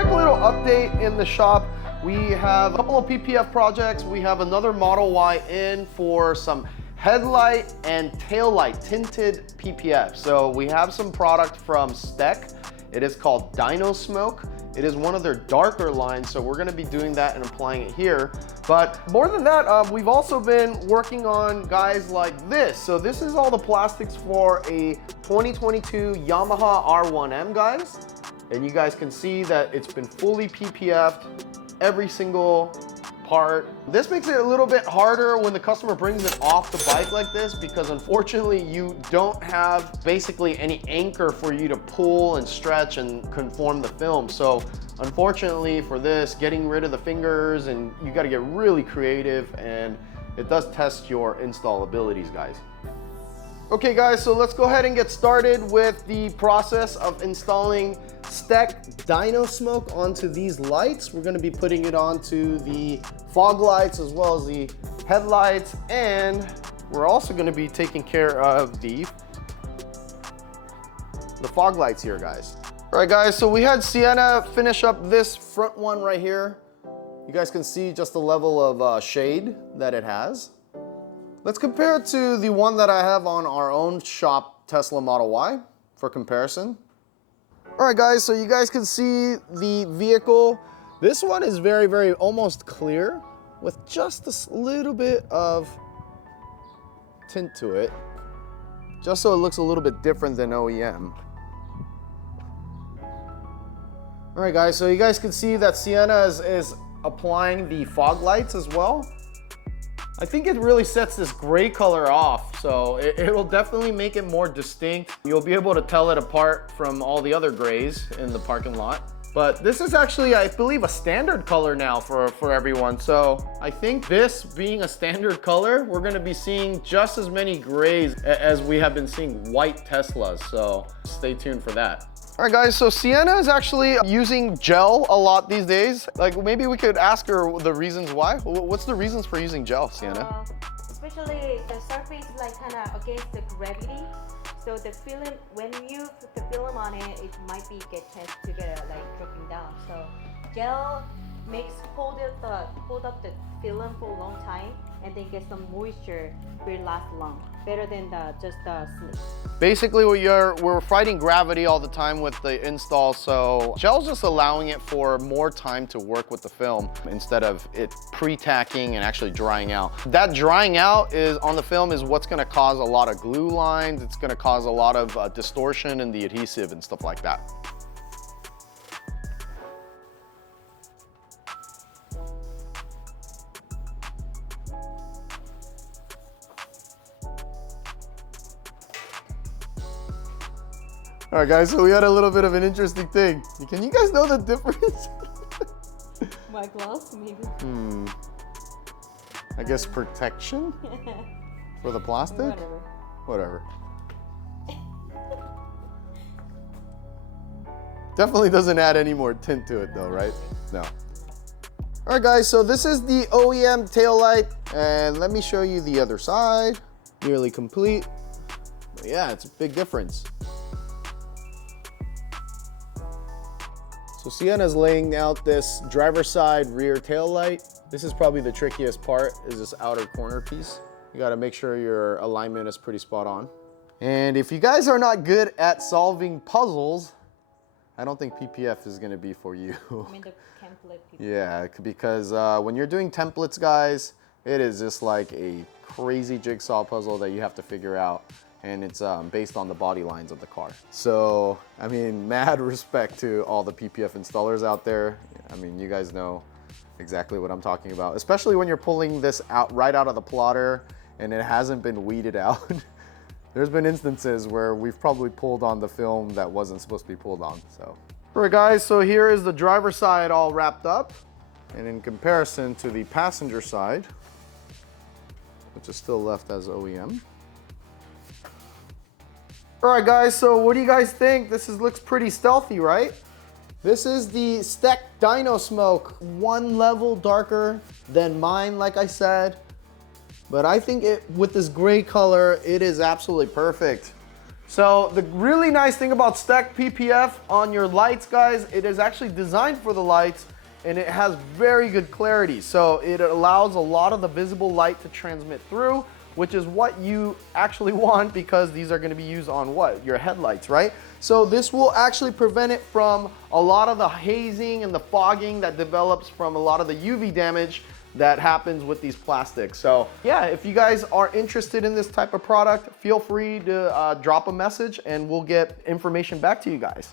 quick little update in the shop. We have a couple of PPF projects. We have another Model Y in for some headlight and tail light tinted PPF. So we have some product from STEK. It is called DYNOsmoke. It is one of their darker lines, so we're gonna be doing that and applying it here. But more than that, we've also been working on guys like this. So this is all the plastics for a 2022 Yamaha R1M, guys. And you guys can see that it's been fully PPF'd, every single part. This makes it a little bit harder when the customer brings it off the bike like this, because unfortunately you don't have basically any anchor for you to pull and stretch and conform the film. So unfortunately for this, getting rid of the fingers, and you got to get really creative, and it does test your install abilities, guys. Okay guys, so let's go ahead and get started with the process of installing STEK DYNOsmoke onto these lights. We're going to be putting it onto the fog lights as well as the headlights, and we're also going to be taking care of the fog lights here, guys. All right guys, so we had Sienna finish up this front one right here. You guys can see just the level of shade that it has. Let's compare it to the one that I have on our own shop Tesla Model Y for comparison. All right guys, so you guys can see the vehicle. This one is very, very almost clear with just a little bit of tint to it, just so it looks a little bit different than OEM. All right guys, so you guys can see that Sienna is applying the fog lights as well. I think it really sets this gray color off, so it'll definitely make it more distinct. You'll be able to tell it apart from all the other grays in the parking lot. But this is actually, I believe, a standard color now for everyone. So I think this being a standard color, we're gonna be seeing just as many grays as we have been seeing white Teslas. So stay tuned for that. All right guys, so Sienna is actually using gel a lot these days. Like maybe we could ask her the reasons why. What's the reasons for using gel, Sienna? Especially the surface like kind of against the gravity. So the film, when you put the film on it, it might be get chance to get like dropping down. So gel makes hold up the film for a long time, and then get some moisture, will last long, better than just the slip. Basically, we're fighting gravity all the time with the install, so gel's just allowing it for more time to work with the film instead of it pre-tacking and actually drying out. That drying out is on the film is what's gonna cause a lot of glue lines. It's gonna cause a lot of distortion in the adhesive and stuff like that. All right, guys, so we had a little bit of an interesting thing. Can you guys know the difference? My gloves, maybe. I guess protection for the plastic? Whatever. Definitely doesn't add any more tint to it though, right? No. All right, guys, so this is the OEM taillight, and let me show you the other side. Nearly complete. But yeah, it's a big difference. So Sienna's laying out this driver's side rear tail light. This is probably the trickiest part, is this outer corner piece. You gotta make sure your alignment is pretty spot on. And if you guys are not good at solving puzzles, I don't think PPF is gonna be for you. I mean the template PPF. Yeah, because when you're doing templates, guys, it is just like a crazy jigsaw puzzle that you have to figure out. And it's based on the body lines of the car. So, I mean, mad respect to all the PPF installers out there. I mean, you guys know exactly what I'm talking about, especially when you're pulling this out right out of the plotter and it hasn't been weeded out. There's been instances where we've probably pulled on the film that wasn't supposed to be pulled on, so. All right, guys, so here is the driver's side all wrapped up. And in comparison to the passenger side, which is still left as OEM. All right, guys, so what do you guys think? This looks pretty stealthy, right? This is the STEK DYNOsmoke, one level darker than mine, like I said. But I think with this gray color, it is absolutely perfect. So the really nice thing about STEK PPF on your lights, guys, it is actually designed for the lights and it has very good clarity. So it allows a lot of the visible light to transmit through, which is what you actually want because these are going to be used on what? Your headlights, right? So this will actually prevent it from a lot of the hazing and the fogging that develops from a lot of the UV damage that happens with these plastics. So yeah, if you guys are interested in this type of product, feel free to drop a message and we'll get information back to you guys.